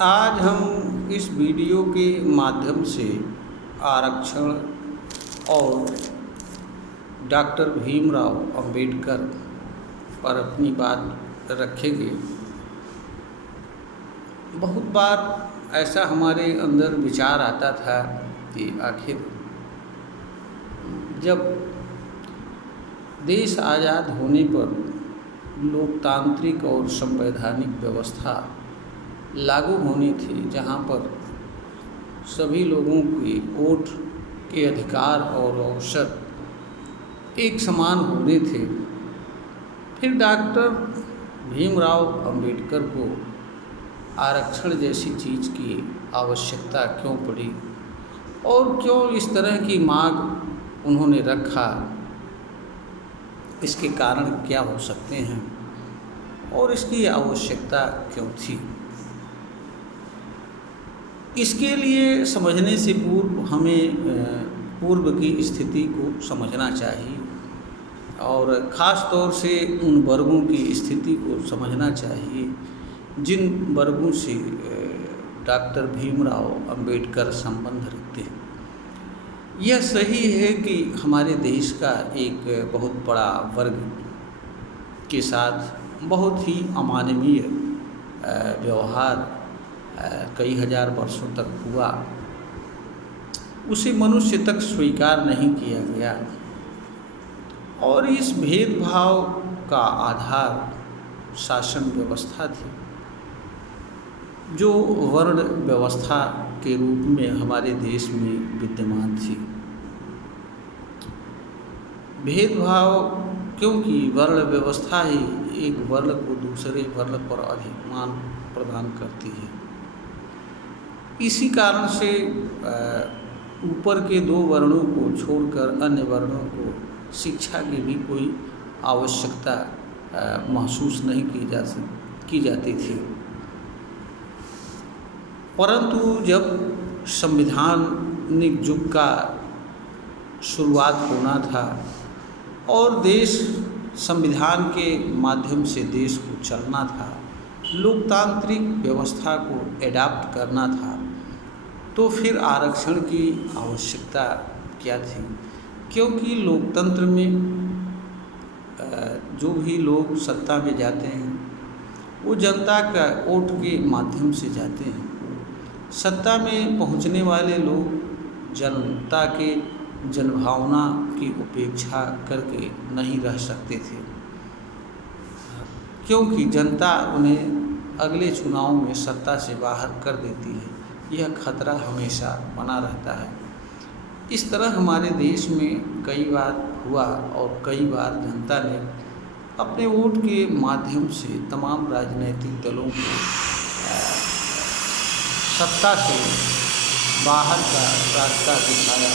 आज हम इस वीडियो के माध्यम से आरक्षण और डॉक्टर भीमराव अंबेडकर पर अपनी बात रखेंगे। बहुत बार ऐसा हमारे अंदर विचार आता था कि आखिर जब देश आज़ाद होने पर लोकतांत्रिक और संवैधानिक व्यवस्था लागू होनी थी, जहाँ पर सभी लोगों की वोट के अधिकार और अवसर एक समान होने थे, फिर डॉक्टर भीमराव अंबेडकर को आरक्षण जैसी चीज़ की आवश्यकता क्यों पड़ी और क्यों इस तरह की मांग उन्होंने रखा, इसके कारण क्या हो सकते हैं और इसकी आवश्यकता क्यों थी। इसके लिए समझने से पूर्व हमें पूर्व की स्थिति को समझना चाहिए और ख़ास तौर से उन वर्गों की स्थिति को समझना चाहिए जिन वर्गों से डॉक्टर भीमराव अंबेडकर संबंध रखते हैं। यह सही है कि हमारे देश का एक बहुत बड़ा वर्ग के साथ बहुत ही अमानवीय व्यवहार कई हजार वर्षों तक हुआ, उसे मनुष्य तक स्वीकार नहीं किया गया और इस भेदभाव का आधार शासन व्यवस्था थी, जो वर्ण व्यवस्था के रूप में हमारे देश में विद्यमान थी। भेदभाव क्योंकि वर्ण व्यवस्था ही एक वर्ण को दूसरे वर्ण पर अधिकार प्रदान करती है। इसी कारण से ऊपर के दो वर्णों को छोड़कर अन्य वर्णों को शिक्षा की भी कोई आवश्यकता महसूस नहीं की जाती थी। परंतु जब संवैधानिक युग का शुरुआत होना था और देश संविधान के माध्यम से देश को चलना था, लोकतांत्रिक व्यवस्था को एडाप्ट करना था, तो फिर आरक्षण की आवश्यकता क्या थी? क्योंकि लोकतंत्र में जो भी लोग सत्ता में जाते हैं वो जनता का वोट के माध्यम से जाते हैं। सत्ता में पहुंचने वाले लोग जनता के जनभावना की उपेक्षा करके नहीं रह सकते थे, क्योंकि जनता उन्हें अगले चुनाव में सत्ता से बाहर कर देती है। यह खतरा हमेशा बना रहता है। इस तरह हमारे देश में कई बार हुआ और कई बार जनता ने अपने वोट के माध्यम से तमाम राजनीतिक दलों को सत्ता से बाहर का रास्ता दिखाया।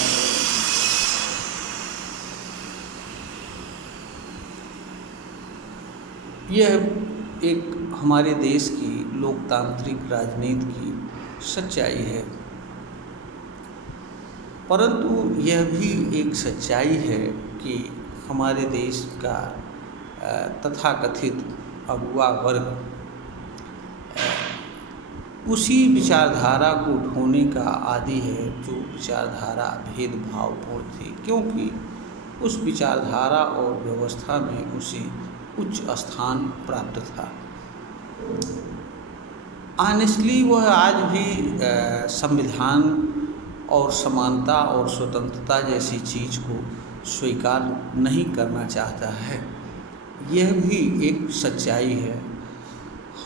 यह एक हमारे देश की लोकतांत्रिक राजनीति की सच्चाई है, परंतु यह भी एक सच्चाई है कि हमारे देश का तथाकथित अगुआ वर्ग उसी विचारधारा को ढोने का आदी है जो विचारधारा भेदभावपूर्ण थी, क्योंकि उस विचारधारा और व्यवस्था में उसे उच्च स्थान प्राप्त था। ऑनेस्टली वह आज भी संविधान और समानता और स्वतंत्रता जैसी चीज़ को स्वीकार नहीं करना चाहता है। यह भी एक सच्चाई है।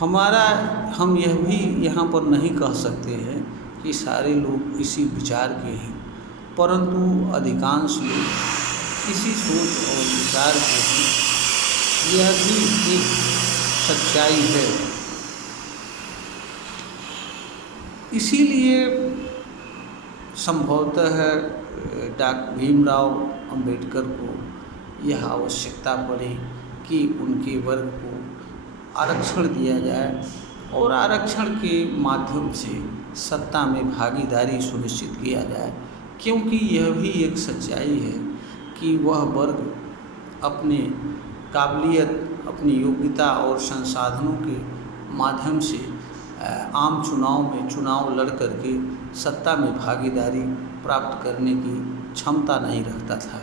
हम यह भी यहाँ पर नहीं कह सकते हैं कि सारे लोग इसी विचार के हैं, परंतु अधिकांश लोग इसी सोच और विचार के हैं। यह भी एक सच्चाई है। इसीलिए संभवतः डॉक्टर भीमराव अंबेडकर को यह आवश्यकता पड़ी कि उनके वर्ग को आरक्षण दिया जाए और आरक्षण के माध्यम से सत्ता में भागीदारी सुनिश्चित किया जाए, क्योंकि यह भी एक सच्चाई है कि वह वर्ग अपने काबिलियत, अपनी योग्यता और संसाधनों के माध्यम से आम चुनाव में चुनाव लड़ करके सत्ता में भागीदारी प्राप्त करने की क्षमता नहीं रखता था।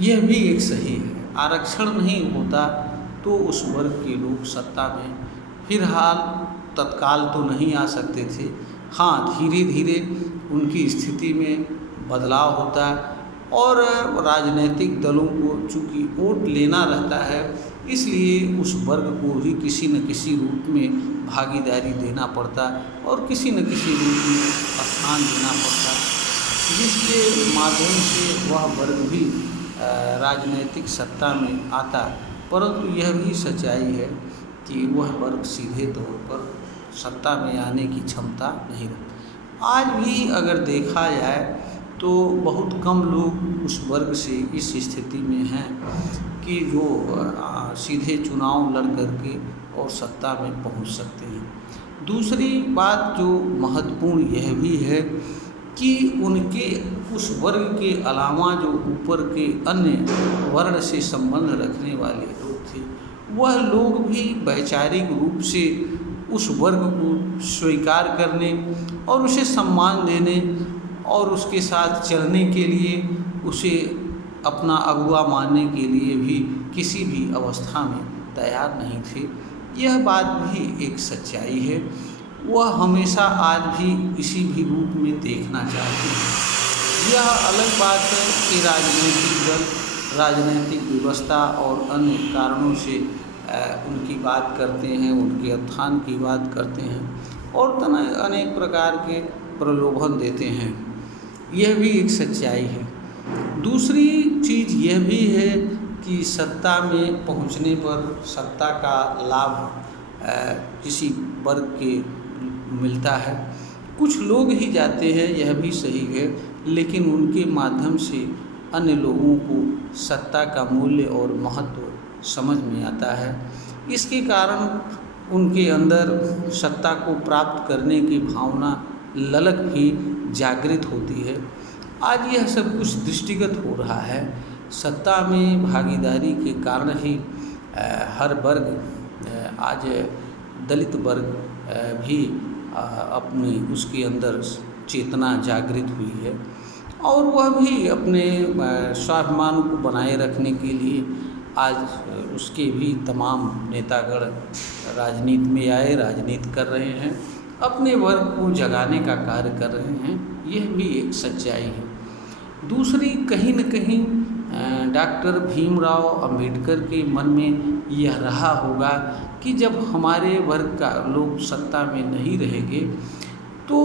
यह भी एक सही है। आरक्षण नहीं होता तो उस वर्ग के लोग सत्ता में फिलहाल तत्काल तो नहीं आ सकते थे। हाँ, धीरे धीरे उनकी स्थिति में बदलाव होता और राजनीतिक दलों को चूँकि वोट लेना रहता है, इसलिए उस वर्ग को भी किसी न किसी रूप में भागीदारी देना पड़ता और किसी न किसी रूप में स्थान देना पड़ता, जिसके माध्यम से वह वर्ग भी राजनीतिक सत्ता में आता। परंतु यह भी सच्चाई है कि वह वर्ग सीधे तौर पर सत्ता में आने की क्षमता नहीं रखता। आज भी अगर देखा जाए तो बहुत कम लोग उस वर्ग से इस स्थिति में हैं कि जो सीधे चुनाव लड़ करके और सत्ता में पहुंच सकते हैं। दूसरी बात जो महत्वपूर्ण यह भी है कि उनके उस वर्ग के अलावा जो ऊपर के अन्य वर्ण से संबंध रखने वाले लोग थे, वह लोग भी वैचारिक रूप से उस वर्ग को स्वीकार करने और उसे सम्मान देने और उसके साथ चलने के लिए, उसे अपना अगुआ मानने के लिए भी किसी भी अवस्था में तैयार नहीं थे। यह बात भी एक सच्चाई है। वह हमेशा आज भी इसी भी रूप में देखना चाहते हैं। यह अलग बात है कि राजनीतिक दल, राजनीतिक व्यवस्था और अन्य कारणों से उनकी बात करते हैं, उनके उत्थान की बात करते हैं और अनेक प्रकार के प्रलोभन देते हैं। यह भी एक सच्चाई है। दूसरी चीज़ यह भी है कि सत्ता में पहुंचने पर सत्ता का लाभ किसी वर्ग के मिलता है। कुछ लोग ही जाते हैं, यह भी सही है, लेकिन उनके माध्यम से अन्य लोगों को सत्ता का मूल्य और महत्व समझ में आता है। इसके कारण उनके अंदर सत्ता को प्राप्त करने की भावना, ललक भी जागृत होती है। आज यह सब कुछ दृष्टिगत हो रहा है। सत्ता में भागीदारी के कारण ही हर वर्ग, आज दलित वर्ग भी अपनी उसके अंदर चेतना जागृत हुई है और वह भी अपने स्वाभिमान को बनाए रखने के लिए आज उसके भी तमाम नेतागण राजनीति में आए, राजनीति कर रहे हैं, अपने वर्ग को जगाने का कार्य कर रहे हैं। यह भी एक सच्चाई है। दूसरी, कहीं न कहीं डॉक्टर भीमराव अंबेडकर के मन में यह रहा होगा कि जब हमारे वर्ग का लोग सत्ता में नहीं रहेंगे तो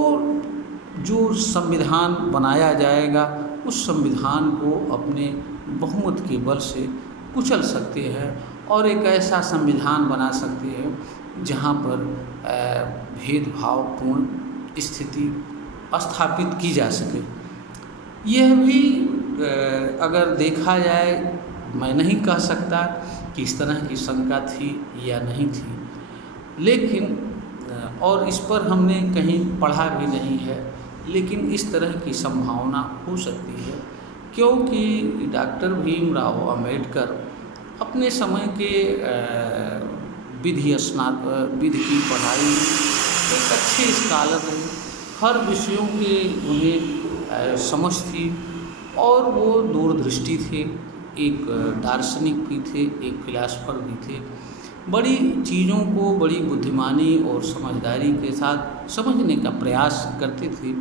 जो संविधान बनाया जाएगा उस संविधान को अपने बहुमत के बल से कुचल सकते हैं और एक ऐसा संविधान बना सकते हैं जहां पर भेदभावपूर्ण स्थिति स्थापित की जा सके। यह भी अगर देखा जाए, मैं नहीं कह सकता कि इस तरह की शंका थी या नहीं थी, लेकिन और इस पर हमने कहीं पढ़ा भी नहीं है, लेकिन इस तरह की संभावना हो सकती है क्योंकि डॉक्टर भीमराव अंबेडकर अपने समय के विधि की पढ़ाई एक अच्छे स्कॉलर थे। हर विषयों की उन्हें समझ थी और वो दूरदृष्टि थे, एक दार्शनिक भी थे, एक फिलासफर भी थे। बड़ी चीज़ों को बड़ी बुद्धिमानी और समझदारी के साथ समझने का प्रयास करते थे।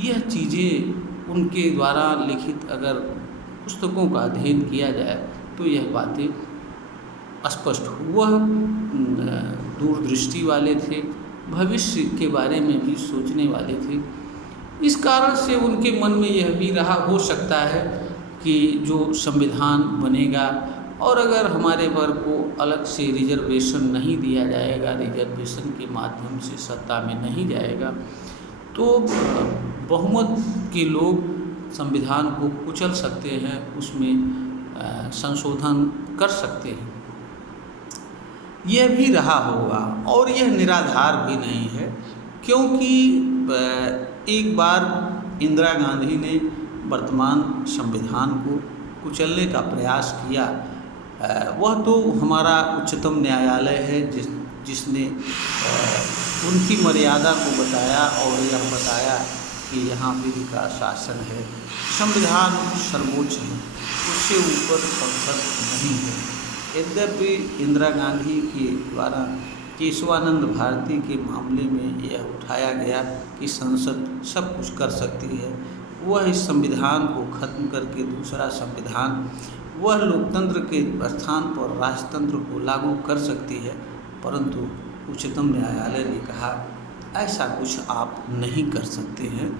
यह चीज़ें उनके द्वारा लिखित अगर पुस्तकों का अध्ययन किया जाए तो यह बातें स्पष्ट हुआ। दूरदृष्टि वाले थे, भविष्य के बारे में भी सोचने वाले थे। इस कारण से उनके मन में यह भी रहा हो सकता है कि जो संविधान बनेगा और अगर हमारे वर्ग को अलग से रिजर्वेशन नहीं दिया जाएगा, रिजर्वेशन के माध्यम से सत्ता में नहीं जाएगा, तो बहुमत के लोग संविधान को कुचल सकते हैं, उसमें संशोधन कर सकते हैं। यह भी रहा होगा और यह निराधार भी नहीं है क्योंकि एक बार इंदिरा गांधी ने वर्तमान संविधान को कुचलने का प्रयास किया। वह तो हमारा उच्चतम न्यायालय है जिसने उनकी मर्यादा को बताया और यह बताया कि यहाँ विधि का शासन है, संविधान सर्वोच्च है, उससे ऊपर संसद नहीं है। यद्यपि इंदिरा गांधी के द्वारा केशवानंद भारती के मामले में यह उठाया गया कि संसद सब कुछ कर सकती है, वह इस संविधान को खत्म करके दूसरा संविधान, वह लोकतंत्र के स्थान पर राजतंत्र को लागू कर सकती है, परंतु उच्चतम न्यायालय ने कहा ऐसा कुछ आप नहीं कर सकते हैं,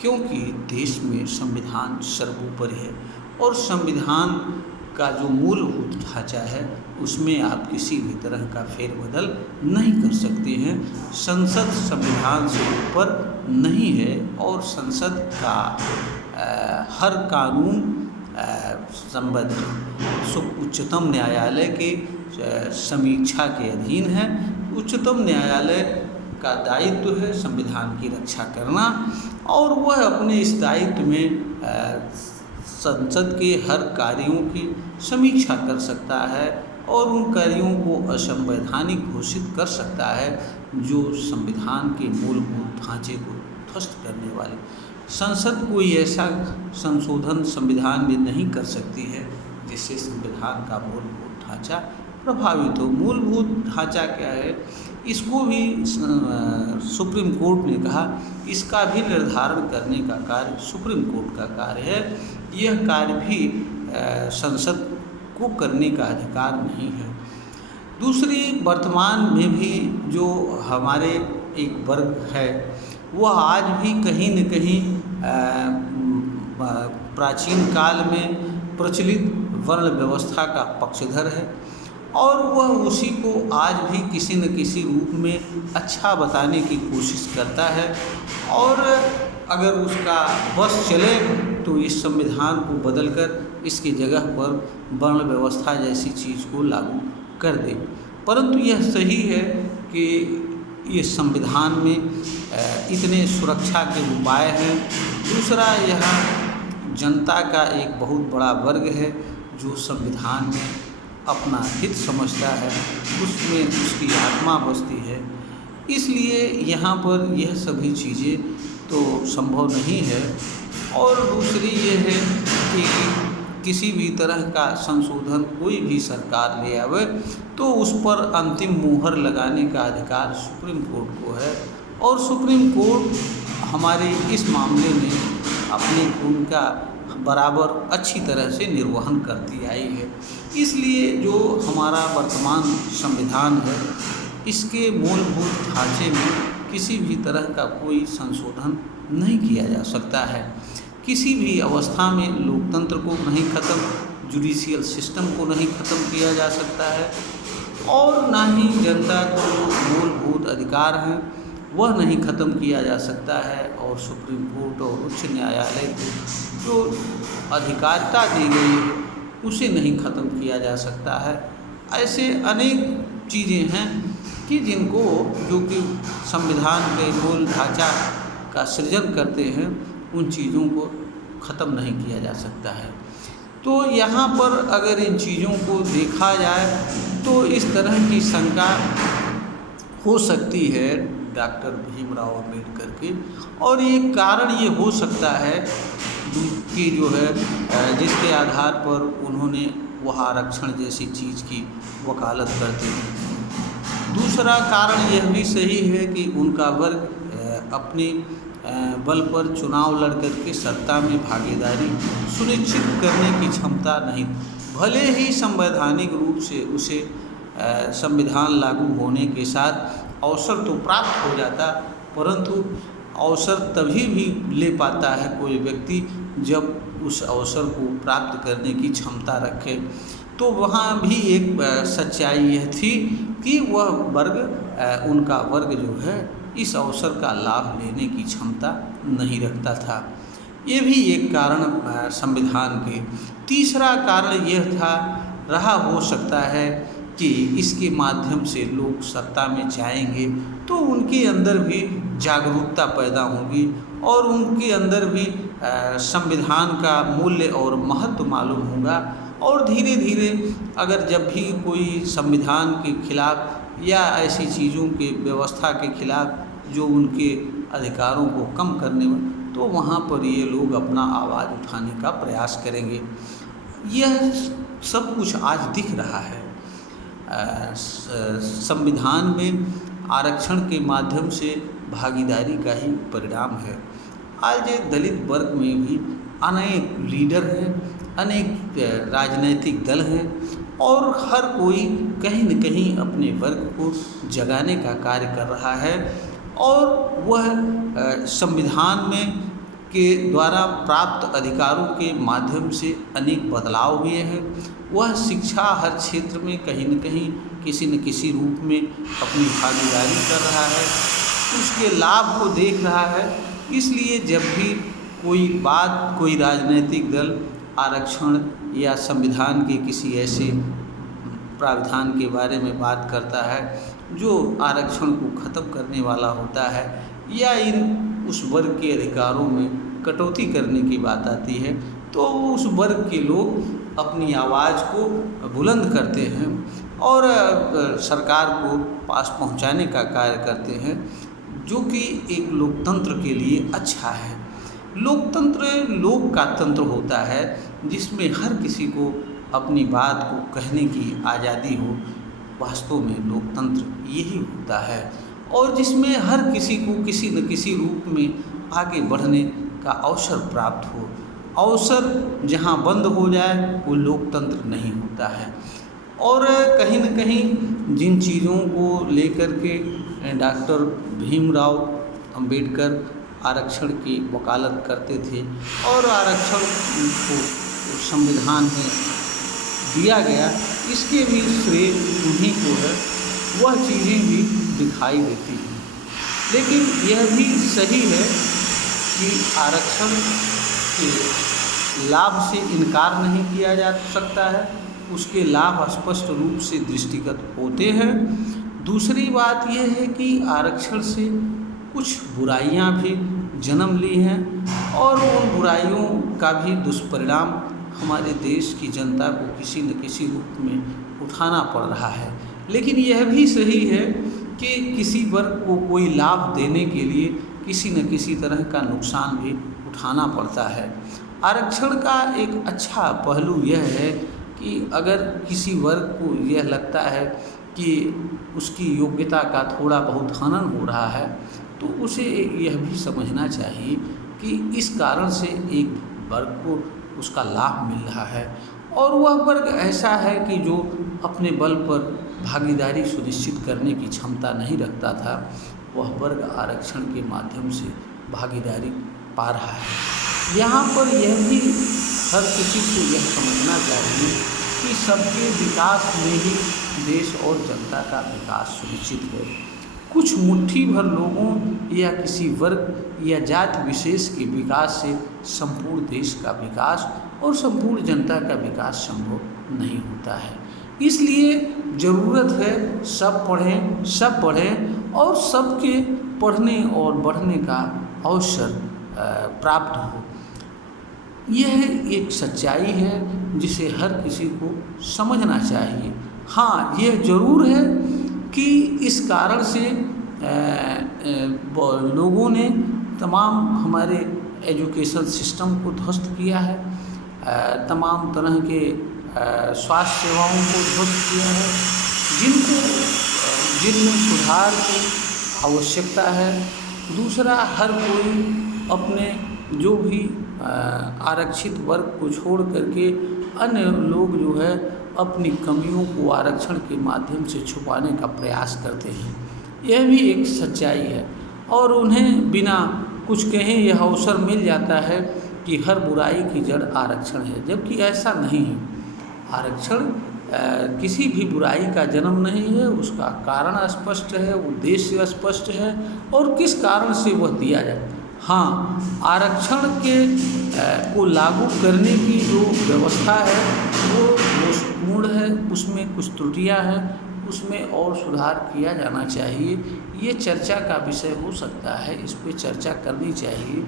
क्योंकि देश में संविधान सर्वोपरि है और संविधान का जो मूलभूत ढांचा है उसमें आप किसी भी तरह का फेरबदल नहीं कर सकते हैं। संसद संविधान से ऊपर नहीं है और संसद का हर कानून उच्चतम न्यायालय के समीक्षा के अधीन है। उच्चतम न्यायालय का दायित्व है संविधान की रक्षा करना और वह अपने इस दायित्व में संसद के हर कार्यों की समीक्षा कर सकता है और उन कार्यों को असंवैधानिक घोषित कर सकता है जो संविधान के मूलभूत ढांचे को ध्वस्त करने वाले। संसद कोई ऐसा संशोधन संविधान में नहीं कर सकती है जिससे संविधान का मूलभूत ढांचा प्रभावित हो। मूलभूत ढांचा क्या है, इसको भी सुप्रीम कोर्ट ने कहा, इसका भी निर्धारण करने का कार्य सुप्रीम कोर्ट का कार्य है। यह कार्य भी संसद को करने का अधिकार नहीं है। दूसरी, वर्तमान में भी जो हमारे एक वर्ग है वह आज भी कहीं न कहीं प्राचीन काल में प्रचलित वर्ण व्यवस्था का पक्षधर है और वह उसी को आज भी किसी न किसी रूप में अच्छा बताने की कोशिश करता है और अगर उसका बस चले तो इस संविधान को बदलकर इसकी जगह पर वर्ण व्यवस्था जैसी चीज़ को लागू कर दे। परंतु यह सही है कि ये संविधान में इतने सुरक्षा के उपाय हैं। दूसरा, यहाँ जनता का एक बहुत बड़ा वर्ग है जो संविधान में अपना हित समझता है, उसमें उसकी आत्मा बसती है, इसलिए यहाँ पर यह सभी चीज़ें तो संभव नहीं है। और दूसरी ये है कि किसी भी तरह का संशोधन कोई भी सरकार ले आवे तो उस पर अंतिम मुहर लगाने का अधिकार सुप्रीम कोर्ट को है और सुप्रीम कोर्ट हमारे इस मामले में अपनी भूमिका बराबर अच्छी तरह से निर्वहन करती आई है। इसलिए जो हमारा वर्तमान संविधान है इसके मूलभूत ढांचे में किसी भी तरह का कोई संशोधन नहीं किया जा सकता है। किसी भी अवस्था में लोकतंत्र को नहीं ख़त्म, जुडिशियल सिस्टम को नहीं ख़त्म किया जा सकता है और ना ही जनता को मूलभूत अधिकार हैं वह नहीं ख़त्म किया जा सकता है और सुप्रीम कोर्ट और उच्च न्यायालय को जो अधिकारिता दी गई है उसे नहीं ख़त्म किया जा सकता है। ऐसे अनेक चीज़ें हैं कि जिनको जो कि संविधान के मूल ढांचा का सृजन करते हैं उन चीज़ों को ख़त्म नहीं किया जा सकता है। तो यहाँ पर अगर इन चीज़ों को देखा जाए तो इस तरह की शंका हो सकती है डॉक्टर भीमराव अम्बेडकर के, और ये कारण ये हो सकता है कि जो है जिसके आधार पर उन्होंने वह आरक्षण जैसी चीज़ की वकालत करते थे। दूसरा कारण यह भी सही है कि उनका वर्ग अपने बल पर चुनाव लड़ करके सत्ता में भागीदारी सुनिश्चित करने की क्षमता नहीं, भले ही संवैधानिक रूप से उसे संविधान लागू होने के साथ अवसर तो प्राप्त हो जाता, परंतु अवसर तभी भी ले पाता है कोई व्यक्ति जब उस अवसर को प्राप्त करने की क्षमता रखे। तो वहाँ भी एक सच्चाई यह थी कि वह वर्ग उनका वर्ग जो है इस अवसर का लाभ लेने की क्षमता नहीं रखता था। ये भी एक कारण संविधान के। तीसरा कारण यह रहा हो सकता है कि इसके माध्यम से लोग सत्ता में जाएंगे तो उनके अंदर भी जागरूकता पैदा होगी और उनके अंदर भी संविधान का मूल्य और महत्व मालूम होगा और धीरे धीरे अगर जब भी कोई संविधान के खिलाफ या ऐसी चीज़ों के व्यवस्था के खिलाफ जो उनके अधिकारों को कम करने में, तो वहाँ पर ये लोग अपना आवाज़ उठाने का प्रयास करेंगे। यह सब कुछ आज दिख रहा है। संविधान में आरक्षण के माध्यम से भागीदारी का ही परिणाम है। आज दलित वर्ग में भी अनेक लीडर हैं, अनेक राजनीतिक दल हैं और हर कोई कहीं न कहीं अपने वर्ग को जगाने का कार्य कर रहा है और वह संविधान में के द्वारा प्राप्त अधिकारों के माध्यम से अनेक बदलाव हुए हैं। वह शिक्षा हर क्षेत्र में कहीं न कहीं किसी न किसी रूप में अपनी भागीदारी कर रहा है, उसके लाभ को देख रहा है। इसलिए जब भी कोई राजनीतिक दल आरक्षण या संविधान के किसी ऐसे प्रावधान के बारे में बात करता है जो आरक्षण को ख़त्म करने वाला होता है या उस वर्ग के अधिकारों में कटौती करने की बात आती है, तो उस वर्ग के लोग अपनी आवाज़ को बुलंद करते हैं और सरकार को पास पहुंचाने का कार्य करते हैं, जो कि एक लोकतंत्र के लिए अच्छा है। लोकतंत्र लोक का तंत्र होता है जिसमें हर किसी को अपनी बात को कहने की आज़ादी हो। वास्तव में लोकतंत्र यही होता है और जिसमें हर किसी को किसी न किसी रूप में आगे बढ़ने का अवसर प्राप्त हो। अवसर जहां बंद हो जाए वो लोकतंत्र नहीं होता है। और कहीं न कहीं जिन चीज़ों को लेकर के डॉक्टर भीमराव अंबेडकर आरक्षण की वकालत करते थे और आरक्षण को संविधान में दिया गया, इसके भी श्रेय उन्हीं को है। वह चीज़ें भी दिखाई देती हैं, लेकिन यह भी सही है कि आरक्षण के लाभ से इनकार नहीं किया जा सकता है, उसके लाभ स्पष्ट रूप से दृष्टिगत होते हैं। दूसरी बात यह है कि आरक्षण से कुछ बुराइयां भी जन्म ली हैं और उन बुराइयों का भी दुष्परिणाम हमारे देश की जनता को किसी न किसी रूप में उठाना पड़ रहा है। लेकिन यह भी सही है कि किसी वर्ग को कोई लाभ देने के लिए किसी न किसी तरह का नुकसान भी उठाना पड़ता है। आरक्षण का एक अच्छा पहलू यह है कि अगर किसी वर्ग को यह लगता है कि उसकी योग्यता का थोड़ा बहुत हनन हो रहा है, तो उसे यह भी समझना चाहिए कि इस कारण से एक वर्ग को उसका लाभ मिल रहा है और वह वर्ग ऐसा है कि जो अपने बल पर भागीदारी सुनिश्चित करने की क्षमता नहीं रखता था, वह वर्ग आरक्षण के माध्यम से भागीदारी पा रहा है। यहाँ पर यह भी हर किसी को यह समझना चाहिए कि सबके विकास में ही देश और जनता का विकास सुनिश्चित है। कुछ मुट्ठी भर लोगों या किसी वर्ग या जाति विशेष के विकास से संपूर्ण देश का विकास और संपूर्ण जनता का विकास संभव नहीं होता है। इसलिए ज़रूरत है सब पढ़ें और सबके पढ़ने और बढ़ने का अवसर प्राप्त हो। यह एक सच्चाई है जिसे हर किसी को समझना चाहिए। हाँ, यह ज़रूर है कि इस कारण से लोगों ने तमाम हमारे एजुकेशन सिस्टम को ध्वस्त किया है, तमाम तरह के स्वास्थ्य सेवाओं को ध्वस्त किया है, जिनमें सुधार की आवश्यकता है। दूसरा, हर कोई अपने जो भी आरक्षित वर्ग को छोड़ करके अन्य लोग जो है अपनी कमियों को आरक्षण के माध्यम से छुपाने का प्रयास करते हैं। यह भी एक सच्चाई है और उन्हें बिना कुछ कहे यह अवसर मिल जाता है कि हर बुराई की जड़ आरक्षण है, जबकि ऐसा नहीं है। आरक्षण किसी भी बुराई का जन्म नहीं है, उसका कारण स्पष्ट है, उद्देश्य स्पष्ट है और किस कारण से वह दिया जाए। हाँ, आरक्षण के को लागू करने की जो व्यवस्था है वो दोषपूर्ण है, उसमें कुछ त्रुटियां हैं, उसमें और सुधार किया जाना चाहिए। ये चर्चा का विषय हो सकता है, इस पे चर्चा करनी चाहिए।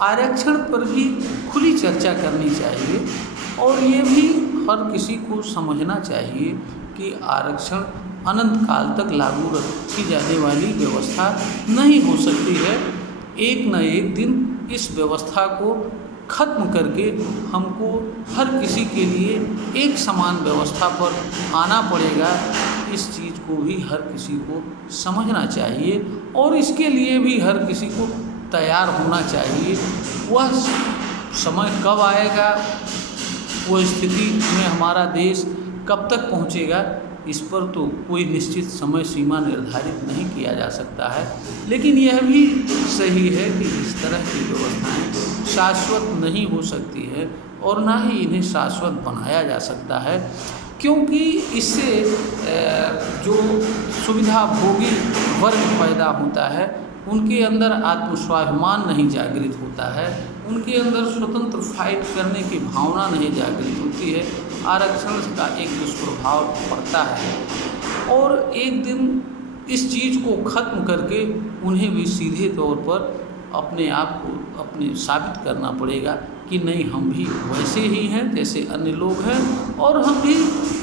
आरक्षण पर भी खुली चर्चा करनी चाहिए और ये भी हर किसी को समझना चाहिए कि आरक्षण अनंत काल तक लागू रखी जाने वाली व्यवस्था नहीं हो सकती है। एक न एक दिन इस व्यवस्था को खत्म करके हमको हर किसी के लिए एक समान व्यवस्था पर आना पड़ेगा। इस चीज़ को भी हर किसी को समझना चाहिए और इसके लिए भी हर किसी को तैयार होना चाहिए। वह समय कब आएगा, वो स्थिति में हमारा देश कब तक पहुंचेगा, इस पर तो कोई निश्चित समय सीमा निर्धारित नहीं किया जा सकता है। लेकिन यह भी सही है कि इस तरह की व्यवस्थाएं शाश्वत नहीं हो सकती है और ना ही इन्हें शाश्वत बनाया जा सकता है, क्योंकि इससे जो सुविधाभोगी वर्ग पैदा होता है उनके अंदर आत्मस्वाभिमान नहीं जागृत होता है, उनके अंदर स्वतंत्र फाइट करने की भावना नहीं जागृत होती है। आरक्षण का एक दुष्प्रभाव पड़ता है और एक दिन इस चीज़ को ख़त्म करके उन्हें भी सीधे तौर पर अपने आप को अपने साबित करना पड़ेगा कि नहीं, हम भी वैसे ही हैं जैसे अन्य लोग हैं और हम भी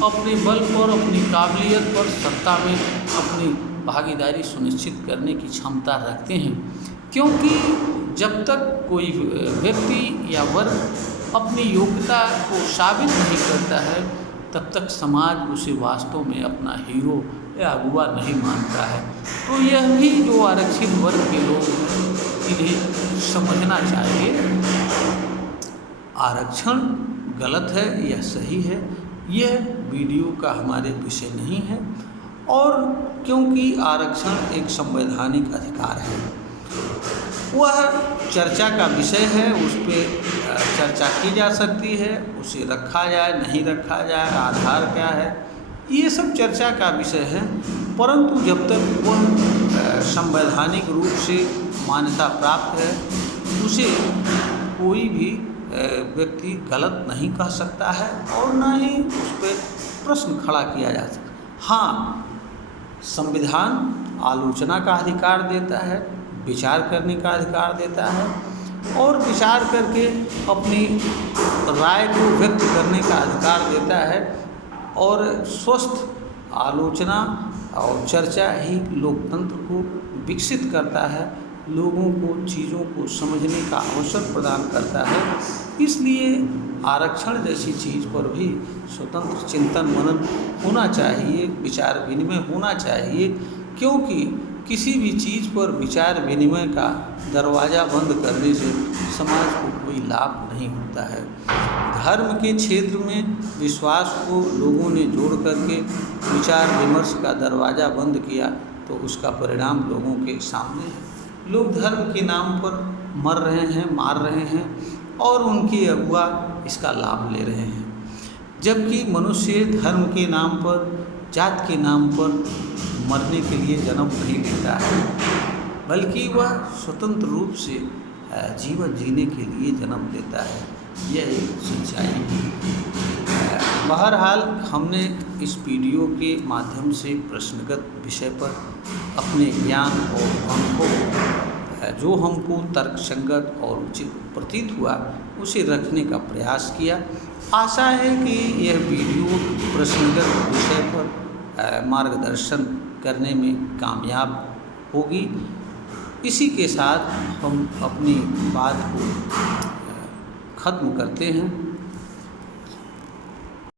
अपने बल पर, अपनी काबिलियत पर, सत्ता में अपनी भागीदारी सुनिश्चित करने की क्षमता रखते हैं। क्योंकि जब तक कोई व्यक्ति या वर्ग अपनी योग्यता को साबित नहीं करता है तब तक समाज उसे वास्तव में अपना हीरो या अगुआ नहीं मानता है। तो यह भी जो आरक्षित वर्ग के लोग हैं इन्हें समझना चाहिए। आरक्षण गलत है या सही है, यह वीडियो का हमारे विषय नहीं है। और क्योंकि आरक्षण एक संवैधानिक अधिकार है, वह चर्चा का विषय है, उस पर चर्चा की जा सकती है, उसे रखा जाए नहीं रखा जाए, आधार क्या है, ये सब चर्चा का विषय है। परंतु जब तक वह संवैधानिक रूप से मान्यता प्राप्त है, उसे कोई भी व्यक्ति गलत नहीं कह सकता है और न ही उस पर प्रश्न खड़ा किया जा सकता। हाँ, संविधान आलोचना का अधिकार देता है, विचार करने का अधिकार देता है और विचार करके अपनी राय को व्यक्त करने का अधिकार देता है। और स्वस्थ आलोचना और चर्चा ही लोकतंत्र को विकसित करता है, लोगों को चीज़ों को समझने का अवसर प्रदान करता है। इसलिए आरक्षण जैसी चीज़ पर भी स्वतंत्र चिंतन मनन होना चाहिए, विचार विनिमय होना चाहिए, क्योंकि किसी भी चीज़ पर विचार विनिमय का दरवाज़ा बंद करने से समाज को कोई लाभ नहीं होता है। धर्म के क्षेत्र में विश्वास को लोगों ने जोड़ करके विचार विमर्श का दरवाज़ा बंद किया तो उसका परिणाम लोगों के सामने है। लोग धर्म के नाम पर मर रहे हैं, मार रहे हैं और उनके अगुआ इसका लाभ ले रहे हैं। जबकि मनुष्य धर्म के नाम पर, जात के नाम पर मरने के लिए जन्म नहीं लेता है, बल्कि वह स्वतंत्र रूप से जीवन जीने के लिए जन्म लेता है। यह एक सच्चाई है। बहरहाल हमने इस वीडियो के माध्यम से प्रश्नगत विषय पर अपने ज्ञान और अनुभव जो हमको तर्कसंगत और उचित प्रतीत हुआ उसे रखने का प्रयास किया। आशा है कि यह वीडियो प्रश्नगत विषय पर मार्गदर्शन करने में कामयाब होगी। इसी के साथ हम अपनी बात को ख़त्म करते हैं।